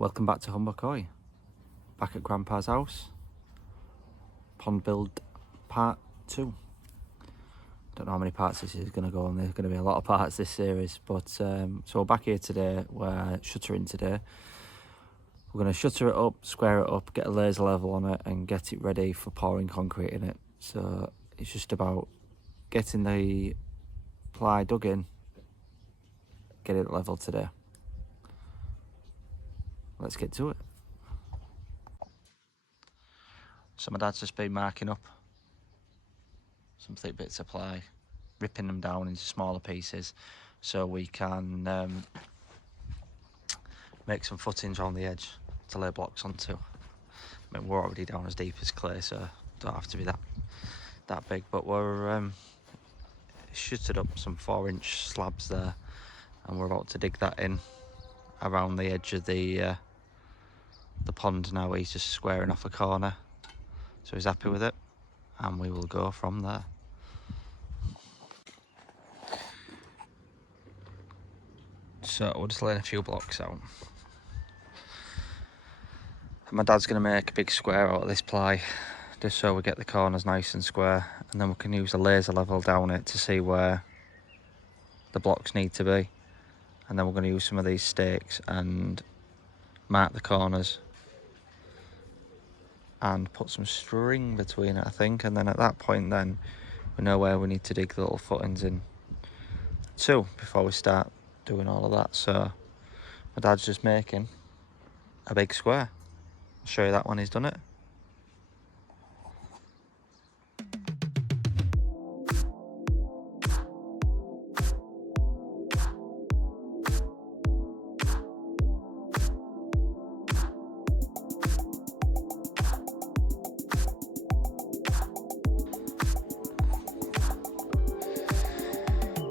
Welcome back to Humber Koi. Back at Grandpa's house. Pond build part 2. Don't know how many parts this is going to go on. There's going to be a lot of parts this series. But so we're back here today. We're shuttering today. We're going to shutter it up, square it up, get a laser level on it and get it ready for pouring concrete in it. So it's just about getting the ply dug in, get it level today. Let's get to it. So my dad's just been marking up some thick bits of ply, ripping them down into smaller pieces so we can make some footings around the edge to lay blocks onto. I mean, we're already down as deep as clay, so don't have to be that big, but we're shooted up some 4-inch slabs there, and we're about to dig that in around the edge of the pond now. He's just squaring off a corner, so he's happy with it, and we will go from there. So we're just laying a few blocks out. And my dad's going to make a big square out of this ply, just so we get the corners nice and square, and then we can use a laser level down it to see where the blocks need to be. And then we're going to use some of these stakes and mark the corners and put some string between it, I think, and then at that point then we know where we need to dig the little footings in too before we start doing all of that. So my dad's just making a big square. I'll show you that when he's done it.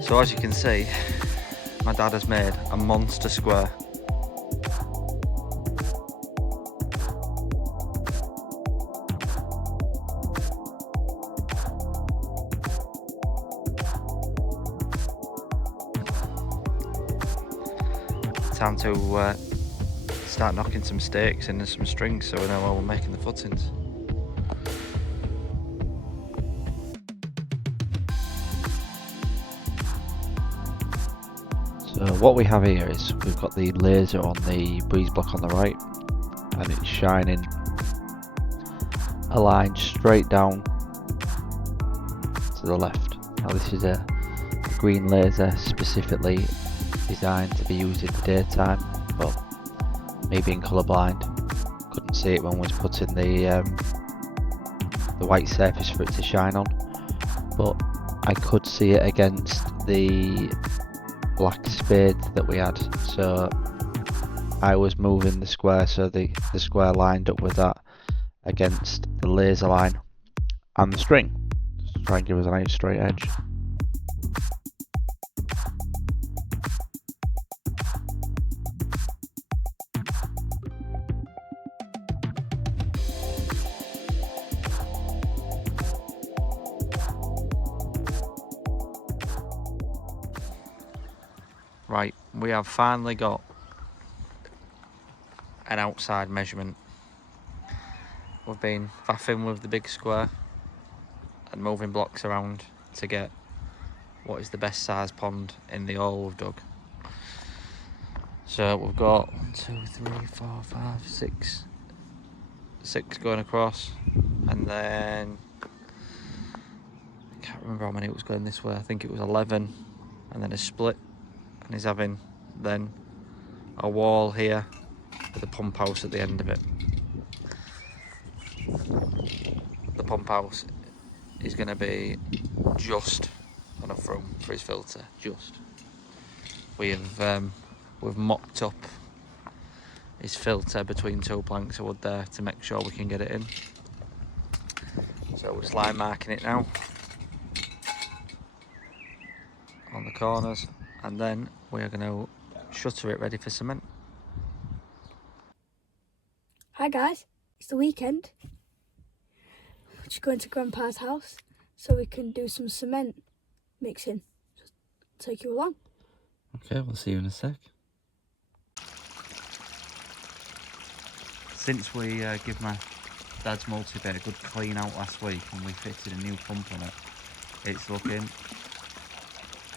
So as you can see, my dad has made a monster square. Time to start knocking some stakes in and some strings so we know where we're making the footings. So what we have here is we've got the laser on the breeze block on the right, and it's shining a line straight down to the left. Now this is a green laser specifically designed to be used in the daytime, but me being colourblind couldn't see it when we was putting the white surface for it to shine on, but I could see it against the black spade that we had, so I was moving the square so the square lined up with that against the laser line and the string, just to try and give us a nice straight edge. Right, we have finally got an outside measurement. We've been faffing with the big square and moving blocks around to get what is the best size pond in the hole we've dug. So we've got 1, 2, 3, 4, 5, 6 going across, and then I can't remember how many it was going this way. I think it was 11, and then a split. And he's having then a wall here with a pump house at the end of it. The pump house is going to be just enough room for his filter, just. We've mocked up his filter between 2 planks of wood there to make sure we can get it in. So we're just line marking it now on the corners, and then we are going to shutter it ready for cement. Hi guys, it's the weekend. We're just going to Grandpa's house so we can do some cement mixing. Just take you along. Okay, we'll see you in a sec. Since we give my dad's multi-bit a good clean out last week and we fitted a new pump on it, it's looking...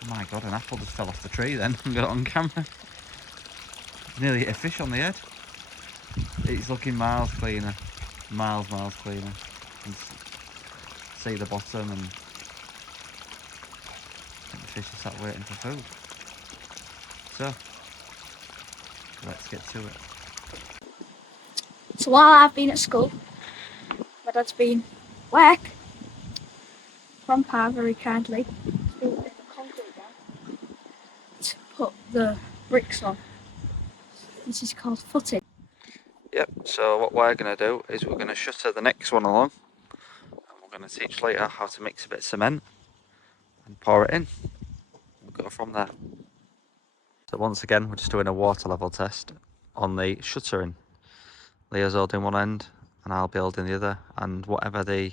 Oh my god, an apple just fell off the tree then and got it on camera. Nearly hit a fish on the head. It's looking miles cleaner. Miles cleaner. You can see the bottom, and the fish is sat waiting for food. So, let's get to it. So while I've been at school, my dad's been work. Grandpa very kindly has been putting the concrete down to put the bricks on. This is called footing. Yep, so what we're going to do is we're going to shutter the next one along, and we're going to teach later how to mix a bit of cement and pour it in. We'll go from there. So once again, we're just doing a water level test on the shuttering. Leo's holding one end and I'll be holding the other, and whatever the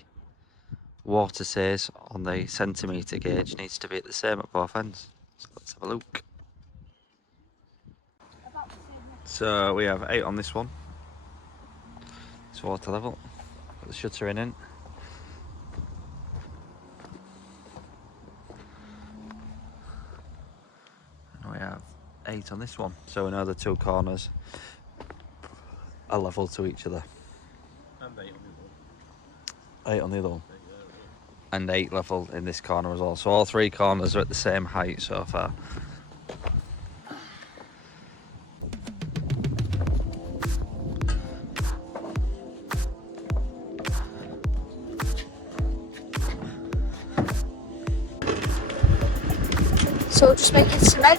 water says on the centimetre gauge needs to be at the same at both ends. So let's have a look. So we have 8 on this one. It's water level. Put the shuttering in. And we have 8 on this one. So we know the 2 corners are level to each other. And 8 on the other one. 8 on the other one. And 8 level in this corner as well. So all 3 corners are at the same height so far. So just making cement,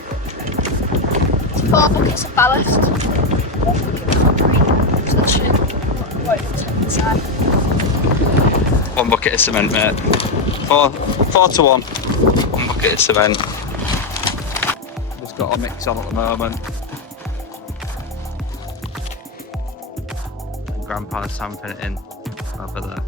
4 buckets of ballast, 1 bucket of concrete, so that should what it looks like inside. 1 bucket of cement, mate. 4 to 1. 1 bucket of cement. Just got a mix on at the moment. And Grandpa's stamping it in over there.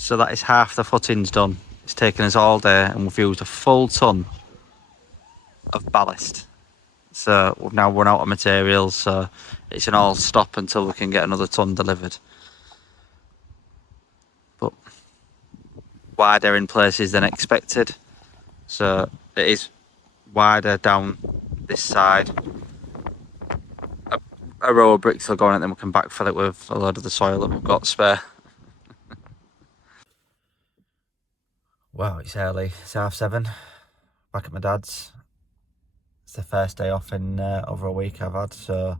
So that is half the footings done. It's taken us all day and we've used a full ton of ballast. So we've now run out of materials, so it's an all stop until we can get another ton delivered. But wider in places than expected. So it is wider down this side. A row of bricks will go on it, then we can backfill it with a load of the soil that we've got spare. Well, it's early, it's 7:30, back at my dad's. It's the first day off in over a week I've had, so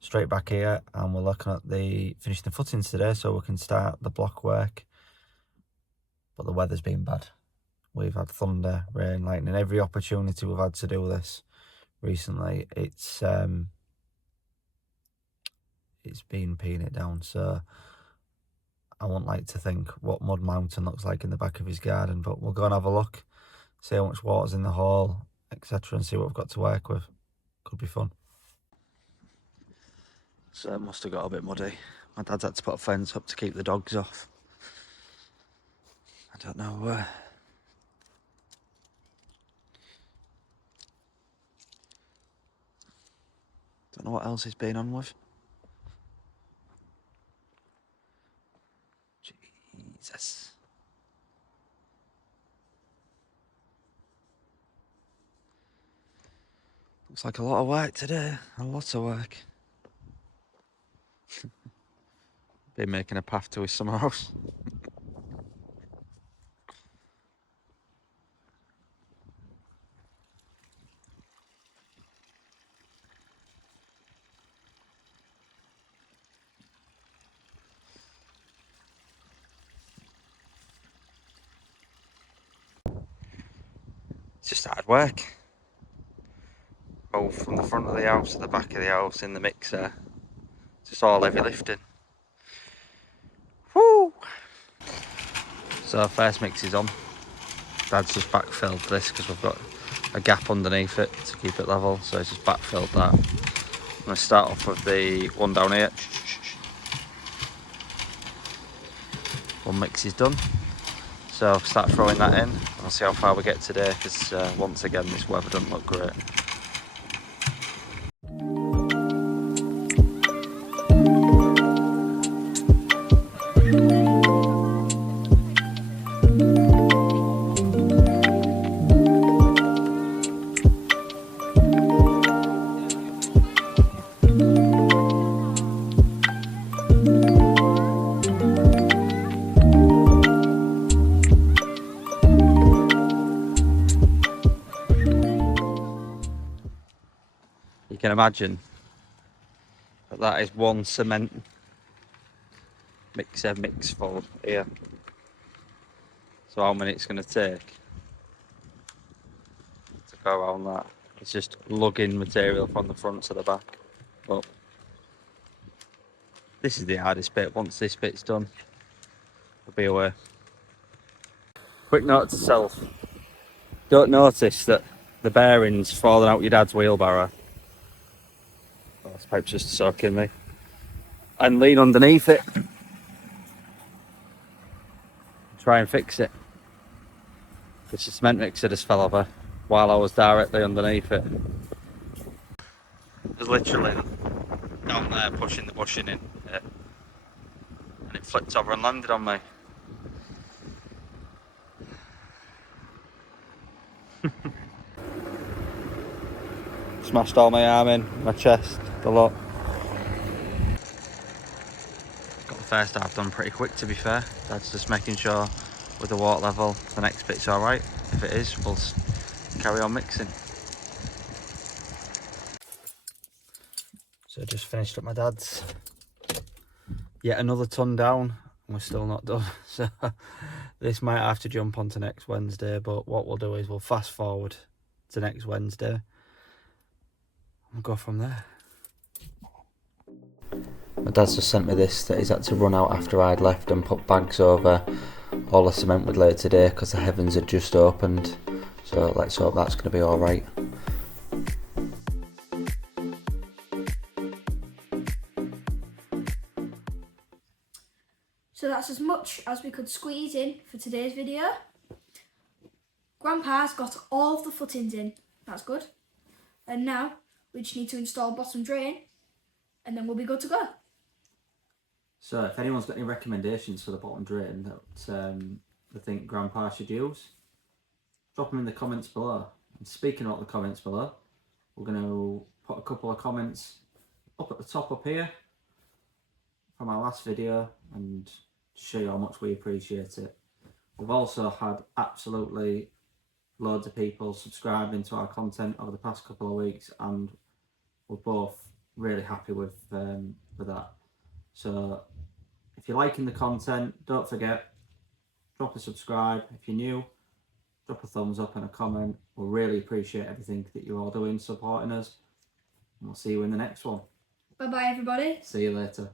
straight back here, and we're looking at finishing the footings today so we can start the block work. But the weather's been bad. We've had thunder, rain, lightning, every opportunity we've had to do this recently. It's been peeing it down, so I wouldn't like to think what Mud Mountain looks like in the back of his garden, but we'll go and have a look, see how much water's in the hole, etc., and see what we've got to work with. Could be fun. So it must have got a bit muddy. My dad's had to put a fence up to keep the dogs off. I don't know where. Don't know what else he's been on with. Jesus. Looks like a lot of work today. A lot of work. Been making a path to his summer house. It's just hard work. Both from the front of the house to the back of the house in the mixer. Just all heavy lifting. Woo! So first mix is on. Dad's just backfilled this because we've got a gap underneath it to keep it level, so he's just backfilled that. I'm going to start off with the one down here. One mix is done, so I'll start throwing that in. I'll see how far we get today because once again this weather doesn't look great. You can imagine that is one cement mixer mix full here. So how many it's going to take to go around that? It's just lugging material from the front to the back. But this is the hardest bit. Once this bit's done, we'll be away. Quick note to self. Don't notice that the bearing's falling out your dad's wheelbarrow. Oh, this pipe's just soaking me. And lean underneath it. Try and fix it. The cement mixer just fell over while I was directly underneath it. It was literally down there pushing the bushing in it, and it flipped over and landed on me. Smashed all my arm in, my chest, the lot. Got the first half done pretty quick, to be fair. That's just making sure with the water level the next bit's alright. If it is, we'll carry on mixing. So just finished up my dad's. Yet another ton down, and we're still not done. So this might have to jump onto next Wednesday, but what we'll do is we'll fast forward to next Wednesday. We'll go from there. My dad's just sent me this that he's had to run out after I'd left and put bags over all the cement we'd laid today because the heavens had just opened. So let's hope that's going to be alright. So that's as much as we could squeeze in for today's video. Grandpa's got all of the footings in. That's good. And now we just need to install bottom drain and then we'll be good to go. So if anyone's got any recommendations for the bottom drain that they think Grandpa should use, drop them in the comments below. And speaking about the comments below, we're going to put a couple of comments up at the top up here from our last video and show you how much we appreciate it. We've also had absolutely loads of people subscribing to our content over the past couple of weeks, and we're both really happy with that. So if you're liking the content, don't forget, drop a subscribe. If you're new, drop a thumbs up and a comment. We'll really appreciate everything that you're all doing, supporting us. And we'll see you in the next one. Bye bye everybody. See you later.